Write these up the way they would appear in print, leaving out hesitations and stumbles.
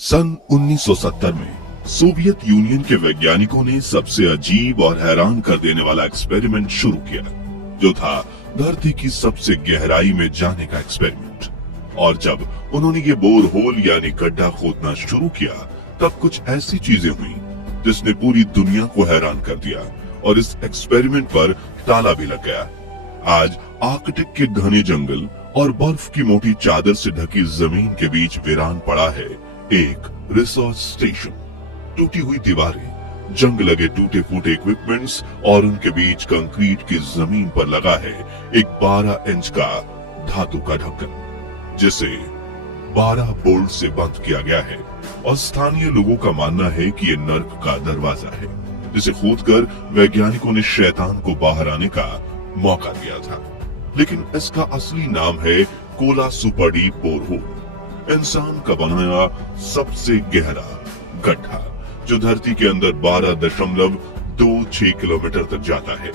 सन 1970 में Soviet union के वैज्ञानिकों ने सबसे अजीब और हैरान कर देने वाला एक्सपेरिमेंट शुरू किया, जो था धरती की सबसे गहराई में जाने का एक्सपेरिमेंट। और जब उन्होंने ये बोर होल यानी गड्ढा खोदना शुरू किया, तब कुछ ऐसी चीजें हुई जिसने पूरी दुनिया को हैरान कर दिया और इस एक्सपेरिमेंट पर ताला भी लग गया। आज आर्कटिक के घने जंगल और बर्फ की मोटी चादर से ढकी जमीन के बीच वीरान पड़ा है एक रिसर्च स्टेशन। टूटी हुई दीवारें, जंग लगे टूटे फूटे इक्विपमेंट्स और उनके बीच कंक्रीट की जमीन पर लगा है एक 12 इंच का धातु का ढक्कन, जिसे 12 बोल्ट से बंद किया गया है। और स्थानीय लोगों का मानना है कि ये नर्क का दरवाजा है, जिसे खोदकर वैज्ञानिकों ने शैतान को बाहर आने का मौका दिया था। लेकिन इसका असली नाम है कोला सुपर डीप बोरहोल, इंसान का बनाया सबसे गहरा गड्ढा, जो धरती के अंदर 12.26 किलोमीटर तक जाता है।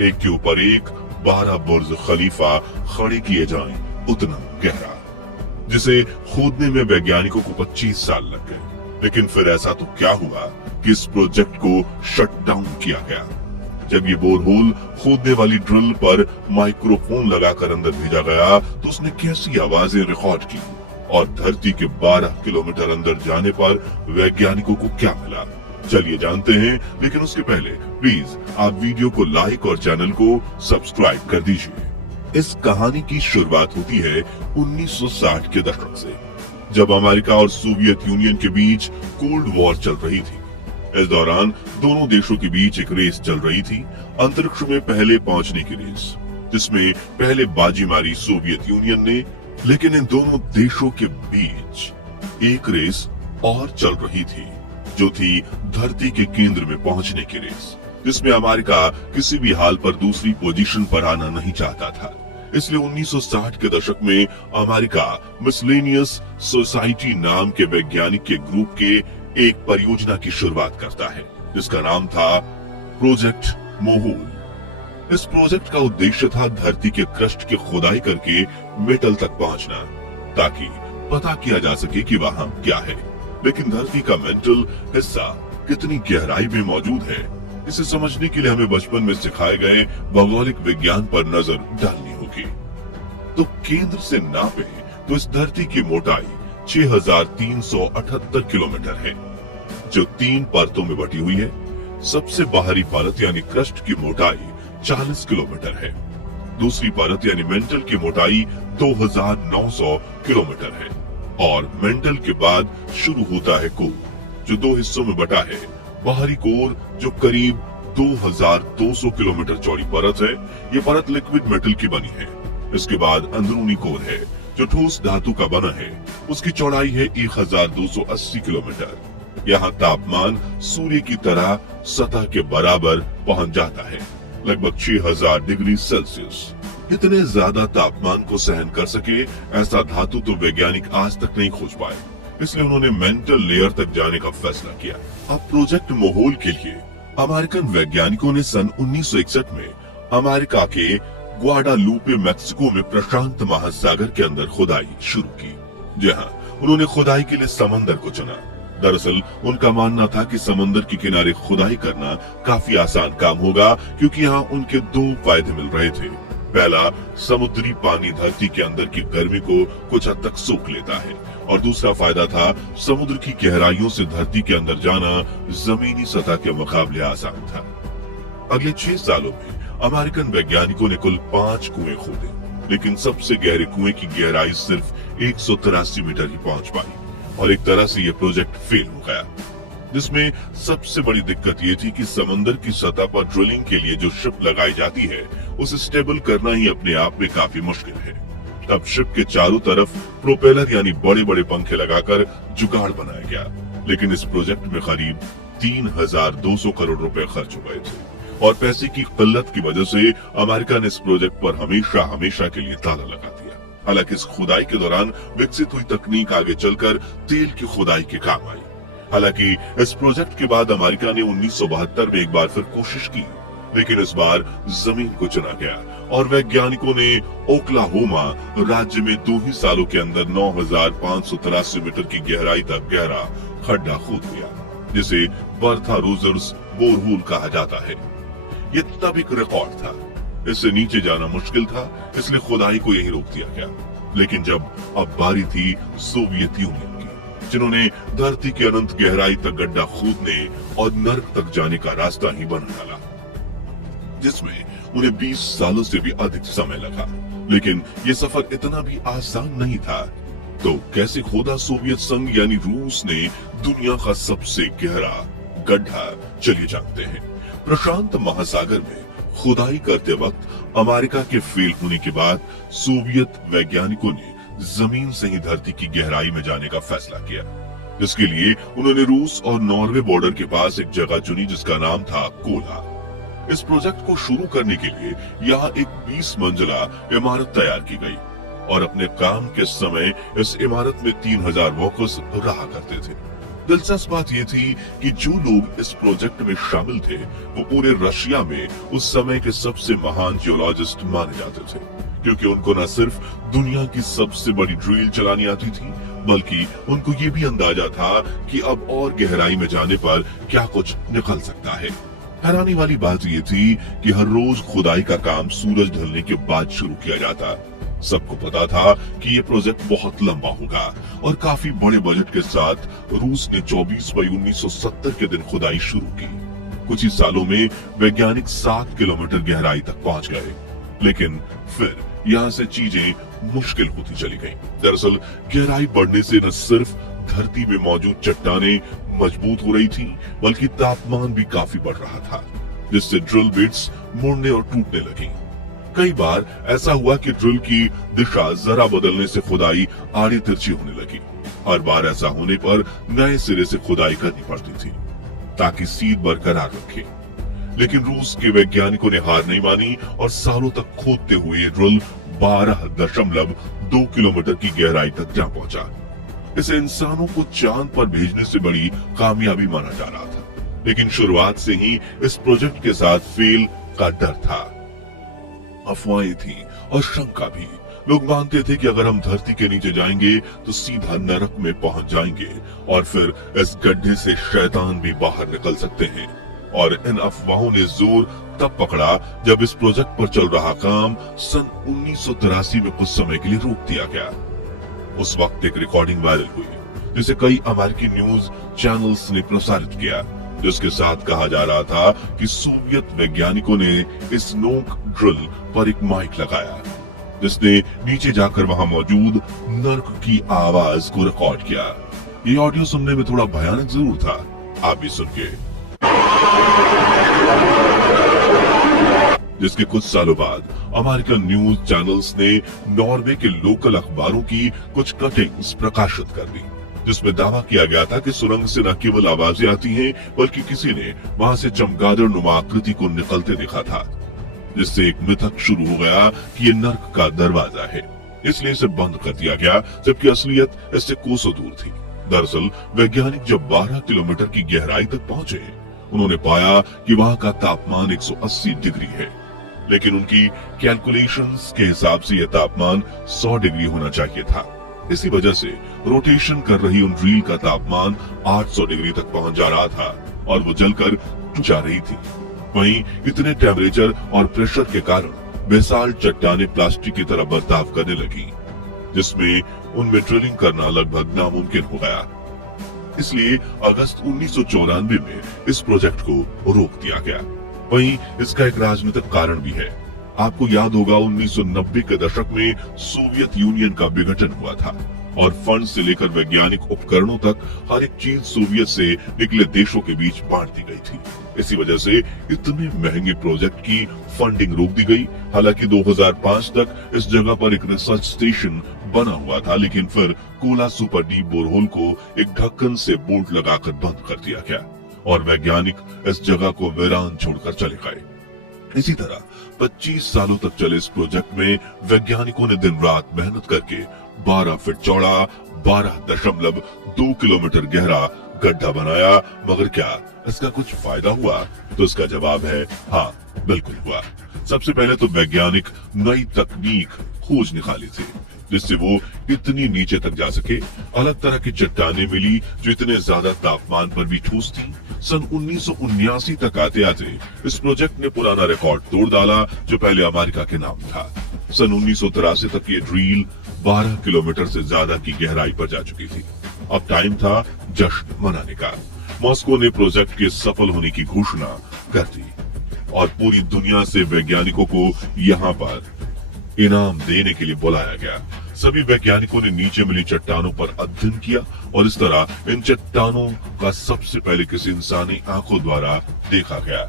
एक के ऊपर एक 12 बुर्ज खलीफा खड़े किए जाएं, उतना गहरा, जिसे खोदने में वैज्ञानिकों को 25 साल लग गए। लेकिन फिर ऐसा तो क्या हुआ कि इस प्रोजेक्ट को शट डाउन किया गया। जब ये बोरहोल खोदने वाली ड्रिल पर माइक्रोफोन लगाकर अंदर भेजा गया, तो उसने कैसी आवाजें रिकॉर्ड की और धरती के 12 किलोमीटर अंदर जाने पर वैज्ञानिकों को क्या मिला, चलिए जानते हैं। लेकिन उसके पहले प्लीज आप वीडियो को लाइक और चैनल को सब्सक्राइब कर दीजिए। इस कहानी की शुरुआत होती है 1960 के दशक से, जब अमेरिका और सोवियत यूनियन के बीच कोल्ड वॉर चल रही थी। इस दौरान दोनों देशों के बीच एक रेस चल रही थी, अंतरिक्ष में पहले पहुंचने की रेस, जिसमें पहले बाजी मारी सोवियत यूनियन ने। लेकिन इन दोनों देशों के बीच एक रेस और चल रही थी, जो थी धरती के केंद्र में पहुंचने की रेस, जिसमें अमेरिका किसी भी हाल पर दूसरी पोजीशन पर आना नहीं चाहता था। इसलिए 1960 के दशक में अमेरिका मिसलेनियस सोसाइटी नाम के वैज्ञानिक के ग्रुप के एक परियोजना की शुरुआत करता है, जिसका नाम था प्रोजेक्ट मोहोल। इस प्रोजेक्ट का उद्देश्य था धरती के क्रस्ट की खुदाई करके मेटल तक पहुंचना, ताकि पता किया जा सके कि वहां क्या है। लेकिन धरती का मेंटल हिस्सा कितनी गहराई में मौजूद है, इसे समझने के लिए हमें बचपन में सिखाए गए भौगोलिक विज्ञान पर नजर डालनी होगी। तो केंद्र से नापे तो इस धरती की मोटाई 6378 किलोमीटर है, जो 3 परतों में बटी हुई है। सबसे बाहरी परत यानी क्रस्ट की मोटाई 40 किलोमीटर है। दूसरी परत यानी मेंटल की मोटाई 2900 किलोमीटर है। और मेंटल के बाद शुरू होता है कोर, जो 2 हिस्सों में बटा है। बाहरी कोर, जो करीब 2200 किलोमीटर चौड़ी परत है, ये परत लिक्विड मेटल की बनी है। इसके बाद अंदरूनी कोर है, जो ठोस धातु का बना है। उसकी चौड़ाई है 1280 किलोमीटर। यहाँ तापमान सूर्य की तरह सतह के बराबर पहुंच जाता है, लगभग 6000 डिग्री सेल्सियस। इतने ज्यादा तापमान को सहन कर सके ऐसा धातु तो वैज्ञानिक आज तक नहीं खोज पाए। इसलिए उन्होंने मेंटल लेयर तक जाने का फैसला किया। अब प्रोजेक्ट मोहोल के लिए अमेरिकन वैज्ञानिकों ने सन 1961 में अमेरिका के ग्वाडालूपे मैक्सिको में प्रशांत महासागर के अंदर खुदाई शुरू की, जहां उन्होंने खुदाई के लिए समंदर को चुना। दरअसल उनका मानना था कि समंदर के किनारे खुदाई करना काफी आसान काम होगा, क्योंकि यहाँ उनके 2 फायदे मिल रहे थे। पहला, समुद्री पानी धरती के अंदर की गर्मी को कुछ हद तक सोख लेता है, और दूसरा फायदा था समुद्र की गहराइयों से धरती के अंदर जाना जमीनी सतह के मुकाबले आसान था। अगले 6 सालों में अमेरिकन वैज्ञानिकों ने कुल 5 कुएं खोदे, लेकिन सबसे गहरे कुएं की गहराई सिर्फ 183 मीटर ही पहुंच पाई। और एक तरह से यह प्रोजेक्ट फेल हो गया, जिसमें सबसे बड़ी दिक्कत ये थी कि समंदर की सतह पर ड्रिलिंग के लिए जो शिप लगाई जाती है, उसे स्टेबल करना ही अपने आप में काफी मुश्किल है। तब शिप के चारों तरफ प्रोपेलर यानी बड़े बड़े पंखे लगाकर जुगाड़ बनाया गया। लेकिन इस प्रोजेक्ट में करीब 3200 करोड़ रुपए खर्च हो गए थे, और पैसे की किल्लत की वजह से अमेरिका ने इस प्रोजेक्ट पर हमेशा के लिए ताला लगा दिया। हालांकि इस खुदाई के दौरान विकसित हुई तकनीक आगे चलकर तेल की खुदाई के काम आई। हालांकि इस प्रोजेक्ट के बाद अमेरिका ने 1972 में एक बार फिर कोशिश की, लेकिन इस बार जमीन को चुना गया और वैज्ञानिकों ने ओक्लाहोमा राज्य में 2 ही सालों के अंदर 9,583 मीटर की गहराई तक गहरा खड्डा खोद दिया, जिसे बर्था रोजर्स बोरहोल कहा जाता है। ये तब एक रिकॉर्ड था। इससे नीचे जाना मुश्किल था, इसलिए खुदाई को यही रोक दिया गया। लेकिन जब अब बारी थी सोवियत यूनियन की, जिन्होंने धरती की अनंत गहराई तक गड्ढा खोदने और नर्क तक जाने का रास्ता ही बना डाला, जिसमें उन्हें 20 सालों से भी अधिक समय लगा। लेकिन ये सफर इतना भी आसान नहीं था। तो कैसे खोदा सोवियत संघ यानी रूस ने दुनिया का सबसे गहरा गड्ढा? चलिए जानते हैं। प्रशांत महासागर में खुदाई करते वक्त अमेरिका के फेल होने के बाद सोवियत वैज्ञानिकों ने जमीन से ही धरती की गहराई में जाने का फैसला किया, जिसके लिए उन्होंने रूस और नॉर्वे बॉर्डर के पास एक जगह चुनी जिसका नाम था कोला। इस प्रोजेक्ट को शुरू करने के लिए यहाँ एक 20 मंजिला इमारत तैयार की गई और अपने काम के समय इस इमारत में 3000 वर्कर्स रहा करते थे। दिलचस्प बात यह थी कि जो लोग इस प्रोजेक्ट में शामिल थे वो पूरे रशिया में उस समय के सबसे महान जियोलॉजिस्ट माने जाते थे, क्योंकि उनको न सिर्फ दुनिया की सबसे बड़ी ड्रिल चलानी आती थी, बल्कि उनको ये भी अंदाजा था कि अब और गहराई में जाने पर क्या कुछ निकल सकता है। हैरानी वाली बात यह थी कि हर रोज खुदाई का काम सूरज ढलने के बाद शुरू किया जाता। सबको पता था कि ये प्रोजेक्ट बहुत लंबा होगा और काफी बड़े बजट के साथ रूस ने 24 मई 1970 के दिन खुदाई शुरू की। कुछ ही सालों में वैज्ञानिक 7 किलोमीटर गहराई तक पहुंच गए, लेकिन फिर यहाँ से चीजें मुश्किल होती चली गईं। दरअसल गहराई बढ़ने से न सिर्फ धरती में मौजूद चट्टानें मजबूत हो रही थी, बल्कि तापमान भी काफी बढ़ रहा था, जिससे ड्रिल बिट्स मुड़ने और टूटने लगी। कई बार ऐसा हुआ कि ड्रिल की दिशा जरा बदलने से खुदाई आड़ी तिरछी होने लगी। हर बार ऐसा होने पर नए सिरे से खुदाई करनी पड़ती थी ताकि सीध बरकरार रखे। लेकिन रूस के वैज्ञानिकों ने हार नहीं मानी और सालों तक खोदते हुए ड्रिल 12.2 किलोमीटर की गहराई तक जा पहुंचा। इसे इंसानों को चांद पर भेजने से बड़ी कामयाबी माना जा रहा था, लेकिन शुरुआत से ही इस प्रोजेक्ट के साथ फेल का डर था। अफवाहें थी और शंका भी। लोग मानते थे कि अगर हम धरती के नीचे जाएंगे तो सीधा नरक में पहुंच जाएंगे और फिर इस गड्ढे से शैतान भी बाहर निकल सकते हैं। और इन अफवाहों ने जोर तब पकड़ा जब इस प्रोजेक्ट पर चल रहा काम सन 1983 में कुछ समय के लिए रोक दिया गया। उस वक्त एक रिकॉर्डिंग वायरल हुई जिसे कई अमेरिकी न्यूज चैनल्स ने प्रसारित किया, जिसके साथ कहा जा रहा था कि सोवियत वैज्ञानिकों ने इस नोक ड्रिल पर एक माइक लगाया, जिसने नीचे जाकर वहां मौजूद नर्क की आवाज को रिकॉर्ड किया। ये ऑडियो सुनने में थोड़ा भयानक जरूर था, आप भी सुन के। जिसके कुछ सालों बाद अमेरिकन न्यूज चैनल्स ने नॉर्वे के लोकल अखबारों की कुछ कटिंग्स प्रकाशित कर दी, जिसमें दावा किया गया था कि सुरंग से न केवल आवाजें आती हैं, बल्कि किसी ने वहां से चमगादड़ नुमा आकृति को निकलते देखा था, जिससे एक मिथक शुरू हो गया कि ये नर्क का दरवाजा है, इसलिए इसे बंद कर दिया गया, जबकि असलियत इससे कोसों दूर थी। दरअसल वैज्ञानिक जब 12 किलोमीटर की गहराई तक पहुंचे, उन्होंने पाया कि वहां का तापमान 180 डिग्री है, लेकिन उनकी कैलकुलेशंस के हिसाब से यह तापमान 100 डिग्री होना चाहिए था। इसी वजह से रोटेशन कर रही उन रील का तापमान 800 डिग्री तक पहुंच जा रहा था और वो जलकर जा रही थी। वहीं इतने टेम्परेचर और प्रेशर के कारण बेसाल्ट चट्टानें प्लास्टिक की तरह बर्ताव करने लगी, जिसमें उनमें ड्रिलिंग करना लगभग नामुमकिन हो गया। इसलिए अगस्त 1994 में इस प्रोजेक्ट को रोक दिया गया। वहीं इसका एक राजनीतिक कारण भी है। आपको याद होगा 1990 के दशक में सोवियत यूनियन का विघटन हुआ था और फंड से लेकर वैज्ञानिक उपकरणों तक हर एक चीज सोवियत से निकले देशों के बीच बांट दी गई थी। इसी वजह से इतने महंगे प्रोजेक्ट की फंडिंग रोक दी गई। हालांकि 2005 तक इस जगह पर एक रिसर्च स्टेशन बना हुआ था, लेकिन फिर कोला सुपर डीप बोरहोल को एक ढक्कन से बोल्ट लगाकर बंद कर दिया गया और वैज्ञानिक इस जगह को वीरान छोड़कर चले गए। इसी तरह 25 सालों तक चले इस प्रोजेक्ट में वैज्ञानिकों ने दिन रात मेहनत करके 12 फीट चौड़ा 12.2 किलोमीटर गहरा गड्ढा बनाया, मगर क्या इसका कुछ फायदा हुआ? तो इसका जवाब है हाँ, बिल्कुल हुआ। सबसे पहले तो वैज्ञानिक नई तकनीक खोज निकाली थी जिससे वो इतनी नीचे तक जा सके। अलग तरह की चट्टानें मिली जो इतने ज्यादा तापमान पर भी ठोस थी। सन 1979 तक आते आते इस प्रोजेक्ट ने पुराना रिकॉर्ड तोड़ डाला जो पहले अमेरिका के नाम था। सन 1983 तक ये ड्रिल 12 किलोमीटर से ज्यादा की गहराई पर जा चुकी थी। अब टाइम था जश्न मनाने का। मॉस्को ने प्रोजेक्ट के सफल होने की घोषणा कर दी और पूरी दुनिया से वैज्ञानिकों को यहाँ पर इनाम देने के लिए बुलाया गया। सभी वैज्ञानिकों ने नीचे मिली चट्टानों पर अध्ययन किया और इस तरह इन चट्टानों का सबसे पहले किसी इंसानी आंखों द्वारा देखा गया।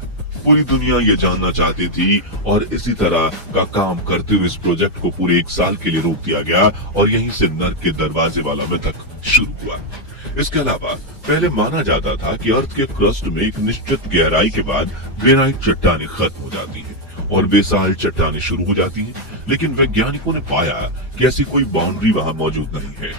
पूरी दुनिया ये जानना चाहती थी और इसी तरह का काम करते हुए इस प्रोजेक्ट को पूरे 1 साल के लिए रोक दिया गया और यहीं से नर्क के दरवाजे वाला मिथक शुरू हुआ। इसके अलावा पहले माना जाता था कि अर्थ के क्रस्ट में एक निश्चित गहराई के बाद ग्रेनाइट चट्टानें खत्म हो जाती हैं और बेसाल्ट चट्टानें शुरू हो जाती हैं, लेकिन वैज्ञानिकों ने पाया कि ऐसी कोई बाउंड्री वहां मौजूद नहीं है।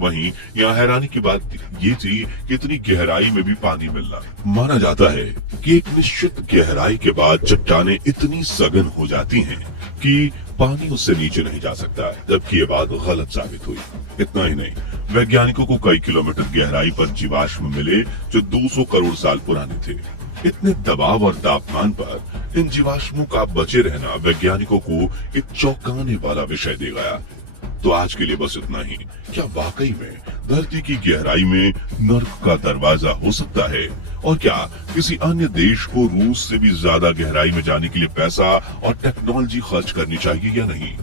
वहीं यहाँ हैरानी की बात ये थी कि इतनी गहराई में भी पानी मिलना। माना जाता है कि एक निश्चित गहराई के बाद चट्टानें इतनी सघन हो जाती हैं कि पानी उससे नीचे नहीं जा सकता, जबकि ये बात गलत साबित हुई। इतना ही नहीं, वैज्ञानिकों को कई किलोमीटर गहराई पर जीवाश्म मिले जो 200 करोड़ साल पुराने थे। इतने दबाव और तापमान पर इन जीवाश्मों का बचे रहना वैज्ञानिकों को एक चौंकाने वाला विषय दे गया। तो आज के लिए बस इतना ही। क्या वाकई में धरती की गहराई में नर्क का दरवाजा हो सकता है? और क्या किसी अन्य देश को रूस से भी ज्यादा गहराई में जाने के लिए पैसा और टेक्नोलॉजी खर्च करनी चाहिए या नहीं?